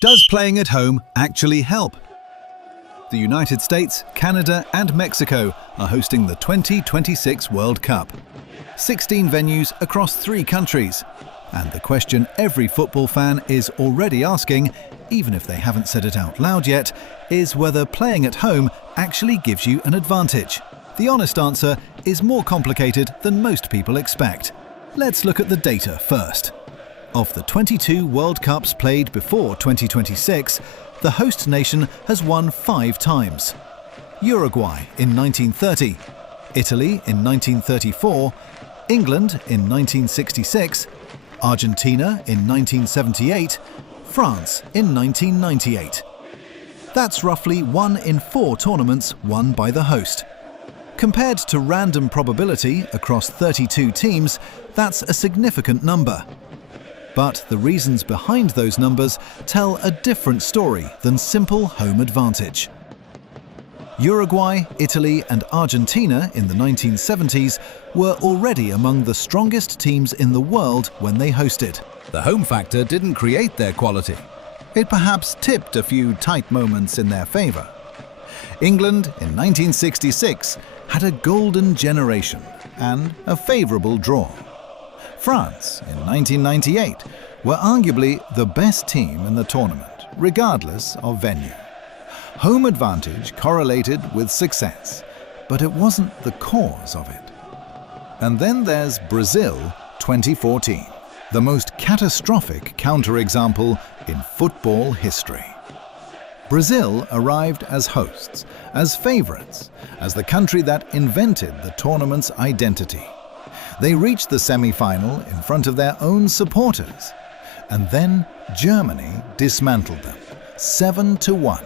Does playing at home actually help? The United States, Canada and Mexico are hosting the 2026 World Cup. 16 venues across 3 countries. And the question every football fan is already asking, even if they haven't said it out loud yet, is whether playing at home actually gives you an advantage. The honest answer is more complicated than most people expect. Let's look at the data first. Of the 22 World Cups played before 2026, the host nation has won 5 times. Uruguay in 1930, Italy in 1934, England in 1966, Argentina in 1978, France in 1998. That's roughly 1 in 4 tournaments won by the host. Compared to random probability across 32 teams, that's a significant number. But the reasons behind those numbers tell a different story than simple home advantage. Uruguay, Italy and Argentina in the 1970s were already among the strongest teams in the world when they hosted. The home factor didn't create their quality. It perhaps tipped a few tight moments in their favour. England in 1966 had a golden generation and a favourable draw. France in 1998 were arguably the best team in the tournament, regardless of venue. Home advantage correlated with success, but it wasn't the cause of it. And then there's Brazil 2014, the most catastrophic counterexample in football history. Brazil arrived as hosts, as favourites, as the country that invented the tournament's identity. They reached the semi-final in front of their own supporters. And then Germany dismantled them, 7-1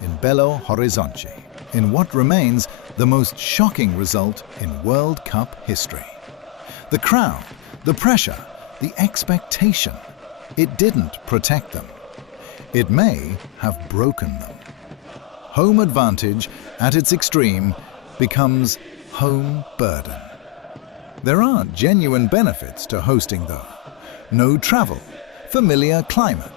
in Belo Horizonte, in what remains the most shocking result in World Cup history. The crowd, the pressure, the expectation, it didn't protect them. It may have broken them. Home advantage at its extreme becomes home burden. There are genuine benefits to hosting though. No travel, familiar climate,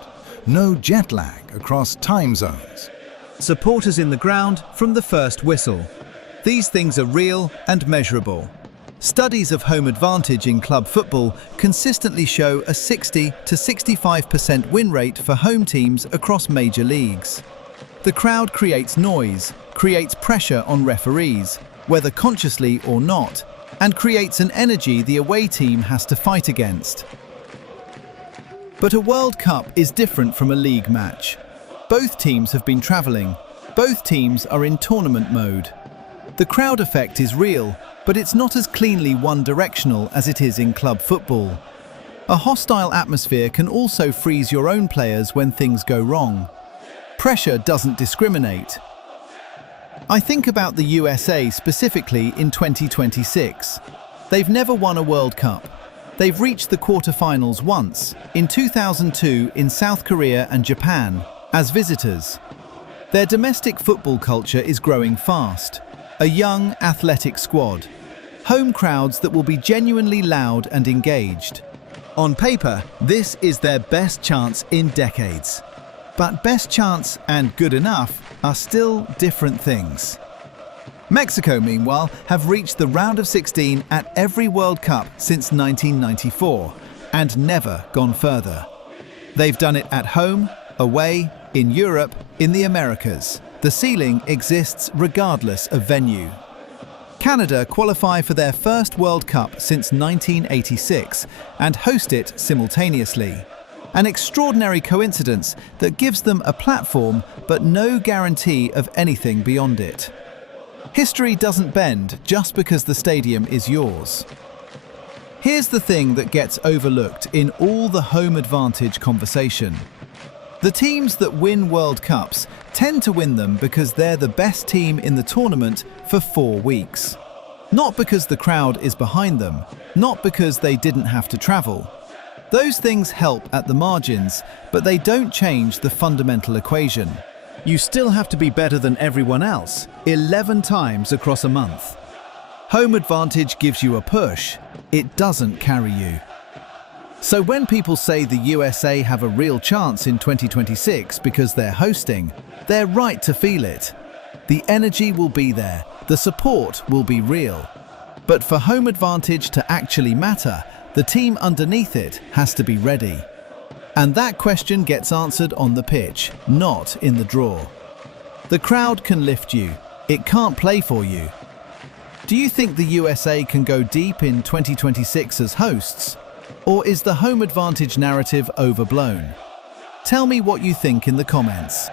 no jet lag across time zones. Supporters in the ground from the first whistle. These things are real and measurable. Studies of home advantage in club football consistently show a 60 to 65% win rate for home teams across major leagues. The crowd creates noise, creates pressure on referees, whether consciously or not, and creates an energy the away team has to fight against. But a World Cup is different from a league match. Both teams have been travelling. Both teams are in tournament mode. The crowd effect is real, but it's not as cleanly one-directional as it is in club football. A hostile atmosphere can also freeze your own players when things go wrong. Pressure doesn't discriminate. I think about the USA specifically in 2026. They've never won a World Cup. They've reached the quarter-finals once, in 2002 in South Korea and Japan, as visitors. Their domestic football culture is growing fast. A young, athletic squad. Home crowds that will be genuinely loud and engaged. On paper, this is their best chance in decades. But best chance and good enough are still different things. Mexico, meanwhile, have reached the round of 16 at every World Cup since 1994 and never gone further. They've done it at home, away, in Europe, in the Americas. The ceiling exists regardless of venue. Canada qualify for their first World Cup since 1986 and host it simultaneously. An extraordinary coincidence that gives them a platform but no guarantee of anything beyond it. History doesn't bend just because the stadium is yours. Here's the thing that gets overlooked in all the home advantage conversation. The teams that win World Cups tend to win them because they're the best team in the tournament for 4 weeks. Not because the crowd is behind them, not because they didn't have to travel. Those things help at the margins, but they don't change the fundamental equation. You still have to be better than everyone else, 11 times across a month. Home advantage gives you a push, it doesn't carry you. So when people say the USA have a real chance in 2026 because they're hosting, they're right to feel it. The energy will be there, the support will be real. But for home advantage to actually matter, the team underneath it has to be ready. And that question gets answered on the pitch, not in the draw. The crowd can lift you, it can't play for you. Do you think the USA can go deep in 2026 as hosts? Or is the home advantage narrative overblown? Tell me what you think in the comments.